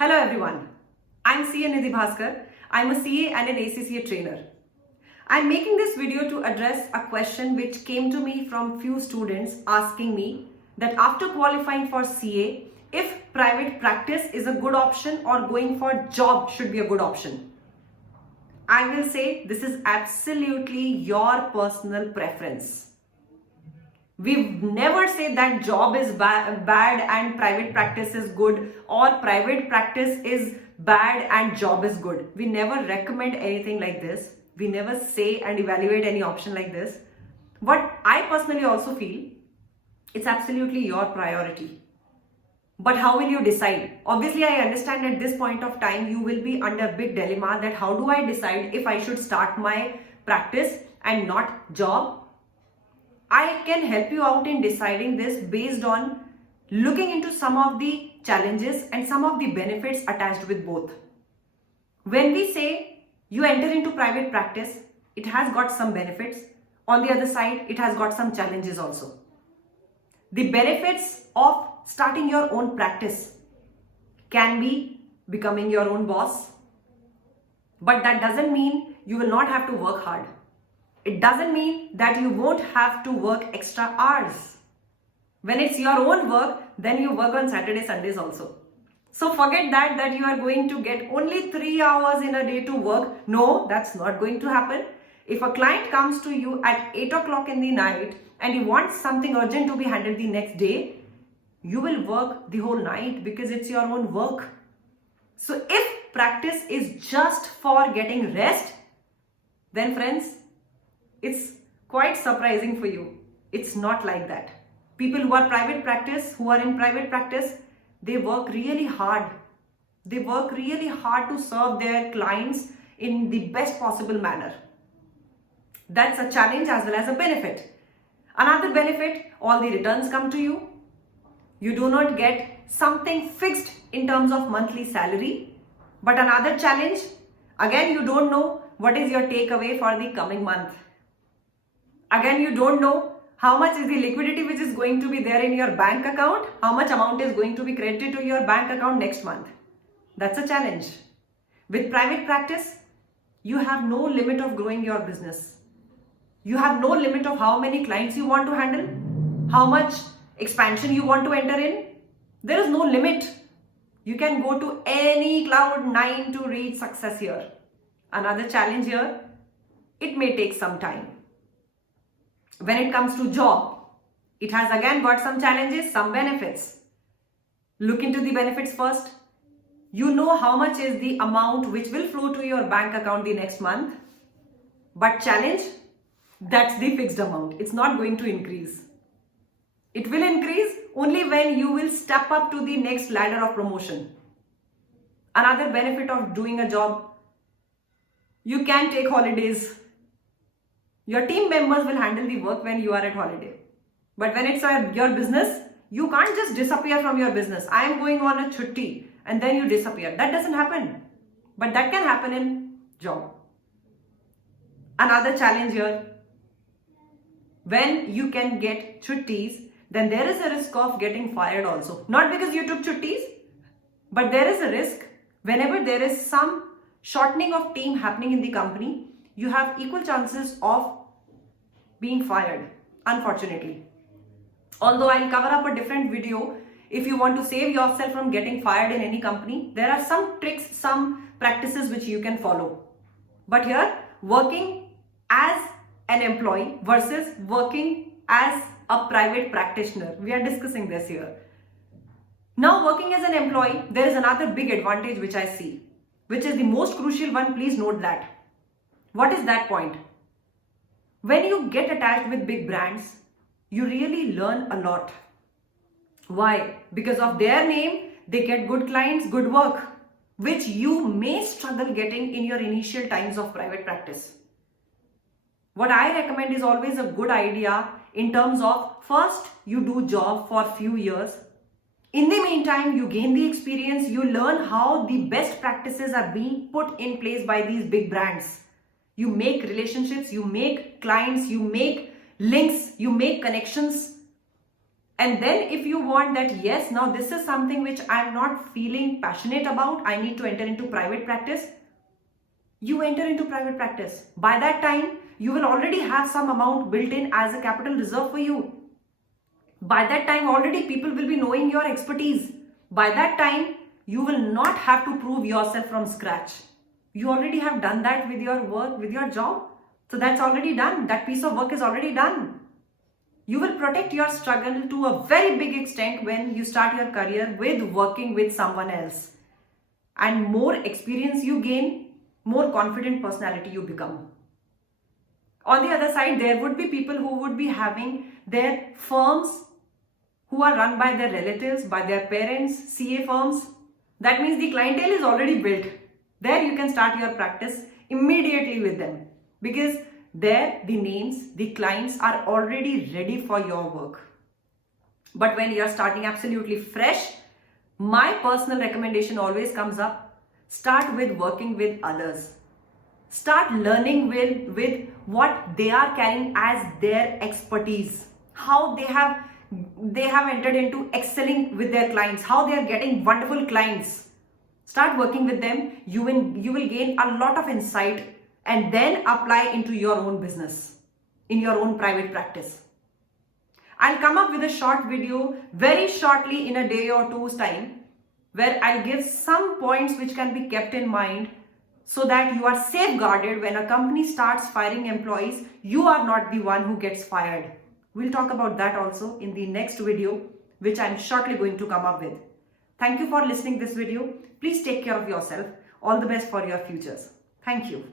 Hello everyone, I'm CA Nidhi Bhaskar. I'm a CA and an ACCA trainer. I'm making this video to address a question which came to me from few students asking me that after qualifying for CA, if private practice is a good option or going for job should be a good option. I will say this is absolutely your personal preference. We've never said that job is bad and private practice is good, or private practice is bad and job is good. We never recommend anything like this. We never say and evaluate any option like this. But I personally also feel it's absolutely your priority. But how will you decide? Obviously, I understand at this point of time you will be under big dilemma that how do I decide if I should start my practice and not job? I can help you out in deciding this based on looking into some of the challenges and some of the benefits attached with both. When we say you enter into private practice, it has got some benefits. On the other side, it has got some challenges also. The benefits of starting your own practice can be becoming your own boss, but that doesn't mean you will not have to work hard. It doesn't mean that you won't have to work extra hours. When it's your own work, then you work on Saturday, Sundays also. So forget that you are going to get only 3 hours in a day to work. No, that's not going to happen. If a client comes to you at 8 o'clock in the night and he wants something urgent to be handled the next day, you will work the whole night because it's your own work. So if practice is just for getting rest, then friends, it's quite surprising for you. It's not like that. People who are in private practice, they work really hard. They work really hard to serve their clients in the best possible manner. That's a challenge as well as a benefit. Another benefit, all the returns come to you. You do not get something fixed in terms of monthly salary. But another challenge, again, you don't know what is your takeaway for the coming month. Again, you don't know how much is the liquidity which is going to be there in your bank account, how much amount is going to be credited to your bank account next month. That's a challenge. With private practice, you have no limit of growing your business. You have no limit of how many clients you want to handle, how much expansion you want to enter in. There is no limit. You can go to any cloud9 to reach success here. Another challenge here, it may take some time. When it comes to job, it has again got some challenges, some benefits. Look into the benefits first. You know how much is the amount which will flow to your bank account the next month. But challenge, that's the fixed amount. It's not going to increase. It will increase only when you will step up to the next ladder of promotion. Another benefit of doing a job, you can take holidays. Your team members will handle the work when you are at holiday. But when it's your business, you can't just disappear from your business. I am going on a chutti and then you disappear. That doesn't happen. But that can happen in job. Another challenge here, when you can get chuttis, then there is a risk of getting fired also. Not because you took chuttis, but there is a risk whenever there is some shortening of team happening in the company, you have equal chances of being fired, unfortunately. Although I'll cover up a different video, if you want to save yourself from getting fired in any company, there are some tricks, some practices which you can follow. But here, working as an employee versus working as a private practitioner, we are discussing this here. Now, working as an employee, there is another big advantage which I see, which is the most crucial one. Please note that. What is that point? When you get attached with big brands, you really learn a lot. Why? Because of their name, they get good clients, good work, which you may struggle getting in your initial times of private practice. What I recommend is always a good idea in terms of first you do job for a few years. In the meantime, you gain the experience, you learn how the best practices are being put in place by these big brands. You make relationships, you make clients, you make links, you make connections. And then if you want that, yes, now this is something which I'm not feeling passionate about, I need to enter into private practice, you enter into private practice. By that time, you will already have some amount built in as a capital reserve for you. By that time, already people will be knowing your expertise. By that time, you will not have to prove yourself from scratch. You already have done that with your work, with your job. So that's already done. That piece of work is already done. You will protect your struggle to a very big extent when you start your career with working with someone else. And more experience you gain, more confident personality you become. On the other side, there would be people who would be having their firms who are run by their relatives, by their parents, CA firms. That means the clientele is already built. There you can start your practice immediately with them, because there the names, the clients are already ready for your work. But when you are starting absolutely fresh, my personal recommendation always comes up: start with working with others. Start learning with what they are carrying as their expertise, how they have entered into excelling with their clients, how they are getting wonderful clients. Start working with them. You will gain a lot of insight and then apply into your own business, in your own private practice. I'll come up with a short video very shortly in a day or two's time, where I'll give some points which can be kept in mind so that you are safeguarded when a company starts firing employees. You are not the one who gets fired. We'll talk about that also in the next video, which I'm shortly going to come up with. Thank you for listening to this video. Please take care of yourself. All the best for your futures. Thank you.